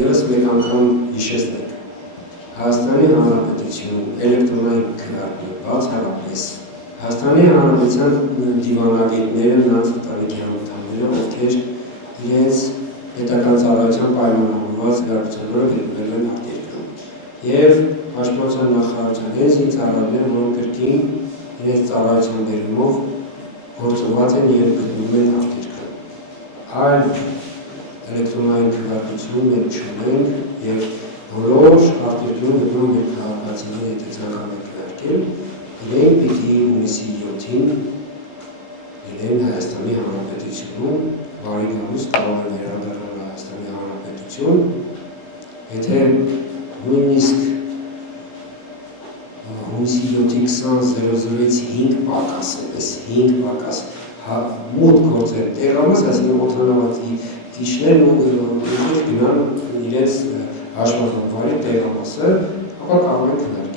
Եվս մեկ անգամ հիշեցնենք, Հայաստանի Հանրապետություն էլեկտրոնային քվեարկի բացառապես Հայաստանի Հանրապետության դիվանագետները նրանց ընտանիքի անդամները, ովքեր իրենց պետական ծառայության պայմանավորված զարգացումները գտնվել են արտերկրում եւ Պաշտպանության նախարարության հենց ծառայությունները, որոնք կրկին իրենց ծառայության բերումով գործված են եւ գտնվում են արտերկրում։ Այլ էլեկտրոնային քվեարկություն մենք չունենք եւ բոլոր արտերկրում գտնվում են քաղաքացիներ, եթե ցանկանում են քվեարկել, իրենք պիտի հունիսի 7-ին լինեն Հայաստանի Հանրապետությունում, բարի գալուց կարող են հրավիրել Հայաստանի Հանրապետություն, եթե նույնիսկ հունիսի 7-ի 20:00-ից 5 պակաս, այնպես 5 պակաս մոտ գործեր տեղամաս, այսինքն օդանավակի քիչներն ու գնան իրենց հաշվառման տեղամասը, ապա կարող են քննարկել։